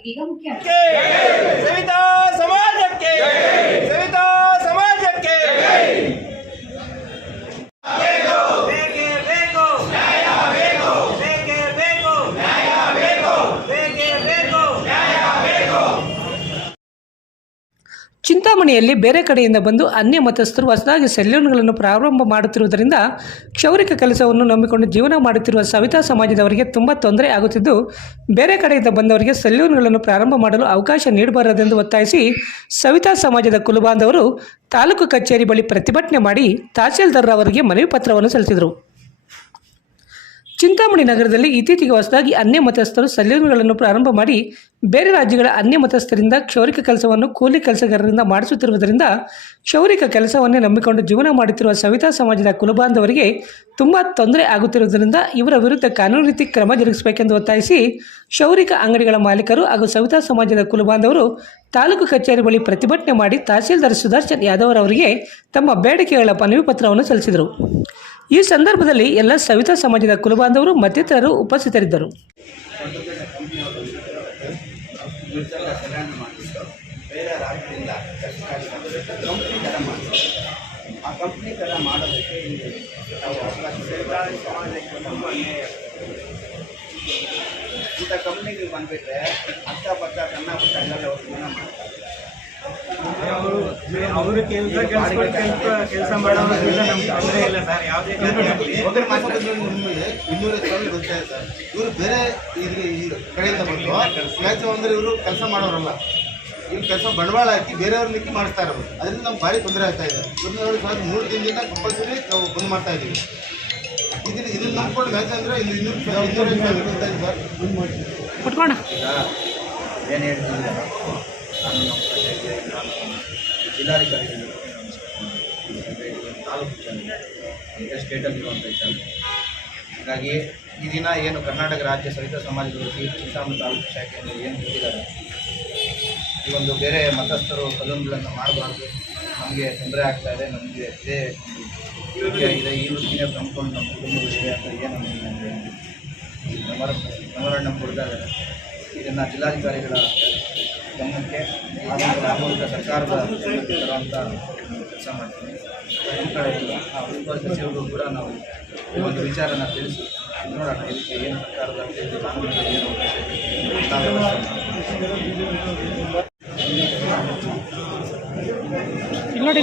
ಇದೀಗ ಮುಖ್ಯ ಸವಿತಾ ಸಮಾಜಕ್ಕೆ ಸವಿತಾ ಸಮಾಜಕ್ಕೆ ಚಿಂತಾಮಣಿಯಲ್ಲಿ ಬೇರೆ ಕಡೆಯಿಂದ ಬಂದು ಅನ್ಯ ಮತಸ್ಥರು ಹೊಸದಾಗಿ ಸೆಲ್ಯೂನ್ಗಳನ್ನು ಪ್ರಾರಂಭ ಮಾಡುತ್ತಿರುವುದರಿಂದ ಕ್ಷೌರಿಕ ಕೆಲಸವನ್ನು ನಂಬಿಕೊಂಡು ಜೀವನ ಮಾಡುತ್ತಿರುವ ಸವಿತಾ ಸಮಾಜದವರಿಗೆ ತುಂಬ ತೊಂದರೆ ಆಗುತ್ತಿದ್ದು, ಬೇರೆ ಕಡೆಯಿಂದ ಬಂದವರಿಗೆ ಸೆಲ್ಯೂನ್ಗಳನ್ನು ಪ್ರಾರಂಭ ಮಾಡಲು ಅವಕಾಶ ನೀಡಬಾರದೆಂದು ಒತ್ತಾಯಿಸಿ ಸವಿತಾ ಸಮಾಜದ ಕುಲಬಾಂಧವರು ತಾಲೂಕು ಕಚೇರಿ ಬಳಿ ಪ್ರತಿಭಟನೆ ಮಾಡಿ ತಹಸೀಲ್ದಾರ್ ಅವರಿಗೆ ಮನವಿ ಪತ್ರವನ್ನು ಸಲ್ಲಿಸಿದರು. ಚಿಂತಾಮಣಿ ನಗರದಲ್ಲಿ ಇತ್ತೀಚೆಗೆ ಹೊಸದಾಗಿ ಅನ್ಯ ಮತಸ್ಥರು ಸೆಲ್ಯೂನ್ಗಳನ್ನು ಪ್ರಾರಂಭ ಮಾಡಿ ಬೇರೆ ರಾಜ್ಯಗಳ ಅನ್ಯ ಮತಸ್ಥರಿಂದ ಕ್ಷೌರಿಕ ಕೆಲಸವನ್ನು ಕೂಲಿ ಕೆಲಸಗಾರರಿಂದ ಮಾಡಿಸುತ್ತಿರುವುದರಿಂದ ಕ್ಷೌರಿಕ ಕೆಲಸವನ್ನೇ ನಂಬಿಕೊಂಡು ಜೀವನ ಮಾಡುತ್ತಿರುವ ಸವಿತಾ ಸಮಾಜದ ಕುಲಬಾಂಧವರಿಗೆ ತುಂಬ ತೊಂದರೆ ಆಗುತ್ತಿರುವುದರಿಂದ ಇವರ ವಿರುದ್ಧ ಕಾನೂನು ರೀತಿ ಕ್ರಮ ಜರುಗಿಸಬೇಕೆಂದು ಒತ್ತಾಯಿಸಿ ಕ್ಷೌರಿಕ ಅಂಗಡಿಗಳ ಮಾಲೀಕರು ಹಾಗೂ ಸವಿತಾ ಸಮಾಜದ ಕುಲಬಾಂಧವರು ತಾಲೂಕು ಕಚೇರಿ ಬಳಿ ಪ್ರತಿಭಟನೆ ಮಾಡಿ ತಹಸೀಲ್ದಾರ್ ಸುದರ್ಶನ್ ಯಾದವ್ ಅವರಿಗೆ ತಮ್ಮ ಬೇಡಿಕೆಗಳ ಮನವಿ ಪತ್ರವನ್ನು ಸಲ್ಲಿಸಿದರು. ಈ ಸಂದರ್ಭದಲ್ಲಿ ಎಲ್ಲ ಸವಿತಾ ಸಮಾಜದ ಕುಲಬಾಂಧವರು ಮತ್ತಿತರರು ಉಪಸ್ಥಿತರಿದ್ದರು. ಬೇರೆ ರಾಜ್ಯದಿಂದ ಕಂಪ್ನಿ ಥರ ಮಾಡ್ತಾರೆ. ಆ ಕಂಪ್ನಿ ಥರ ಮಾಡೋದಕ್ಕೆ ನಾವು ಅವಕಾಶ ಸಮಾಜಕ್ಕೆ ತುಂಬ ಅನ್ಯಾಯ. ಇಂಥ ಕಂಪ್ನಿಗೆ ಬಂದುಬಿಟ್ರೆ ಅಕ್ಕಪಕ್ಕ ಕನ್ನಪಕ್ಕ ಎಲ್ಲ ಜೀವನ ಮಾಡ್ತಾರೆ. ಅವರು ಕೆಲಸ ಮಾಡೋದ್ರಿಂದ ನಮ್ಗೆ ತೊಂದರೆ ಇಲ್ಲ ಸರ್. ಯಾವುದೇ ಇನ್ನೂರೈದು ಗೊತ್ತಾಯ್ತು ಸರ್. ಇವರು ಬೇರೆ ಇದ್ರ ಕಡೆಯಿಂದ ಬಂದು ಯಾಕೆ ಅಂದರೆ ಇವರು ಕೆಲಸ ಮಾಡೋರಲ್ಲ, ಇವ್ರು ಕೆಲಸ ಬಂಡವಾಳ ಹಾಕಿ ಬೇರೆಯವ್ರ ಲಿಕ್ಕಿ ಮಾಡಿಸ್ತಾ ಇರೋದು. ಅದರಿಂದ ನಮ್ಗೆ ಭಾರಿ ತೊಂದರೆ ಆಗ್ತಾ ಇದೆ. ಇವ್ರನ್ನ ನೋಡಿ ಸರ್ 3 ದಿನದಿಂದ ಕಂಪಲ್ಸರಿ ನಾವು ಬಂದ್ ಮಾಡ್ತಾ ಇದ್ದೀವಿ. ಇದನ್ನ ನಂಬ್ಕೊಂಡು ಯಾಕೆ ಅಂದರೆ ಇಲ್ಲಿ 200 ಸರ್ ಬಂದ್ ಮಾಡಿ ಪಟ್ಕೋಣ ಏನು ಹೇಳ್ತಿದ್ದೀರ ನಾನು ನಮ್ಮ ಕಡೆಗೆ ಜಿಲ್ಲಾಧಿಕಾರಿಗಳು ತಾಲೂಕು ಜನ ಸ್ಟೇಟಲ್ಲಿರುವಂಥ ಜನ. ಹಾಗಾಗಿ ಈ ದಿನ ಏನು ಕರ್ನಾಟಕ ರಾಜ್ಯ ಸವಿತಾ ಸಮಾಜದವರು ಚಿಂತಾಮಣಿ ತಾಲೂಕು ಶಾಖೆಯಲ್ಲಿ ಏನು ಹೇಳಿದ್ದಾರೆ, ಈ ಒಂದು ಬೇರೆ ಮತಸ್ಥರು ಸಲೂನ್ಗಳನ್ನು ಮಾಡಬಾರ್ದು, ನಮಗೆ ತೊಂದರೆ ಆಗ್ತಾ ಇದೆ, ನಮಗೆ ಇದೆ ಈ ವೃತ್ತಿನೇ ನಂಬ್ಕೊಂಡು ನಮ್ಮ ಕುಟುಂಬವಿದೆ ಅಂತ ಏನು ಮೆಮೊರಂಡಮ್ ಕೊಡ್ತಾರೆ. ಇದನ್ನು ಜಿಲ್ಲಾಧಿಕಾರಿಗಳ ಗಮನಕ್ಕೆ ಆ ಮೂಲಕ ಸರ್ಕಾರದ ಗಮನಕ್ಕೆ ತರುವಂಥ ಕೆಲಸ ಮಾಡ್ತೀನಿ. ನಮ್ಮ ಕಡೆಯಿಂದ ಆ ಉಸ್ತುವಾರಿ ಸಚಿವರಿಗೂ ಕೂಡ ನಾವು ಈ ಒಂದು ವಿಚಾರನ ತಿಳಿಸಿ ನೋಡೋಣ ಇದಕ್ಕೆ ಏನು ಸರ್ಕಾರದ ಕಾನೂನಿನಲ್ಲಿ ಏನು ನೋಡಿ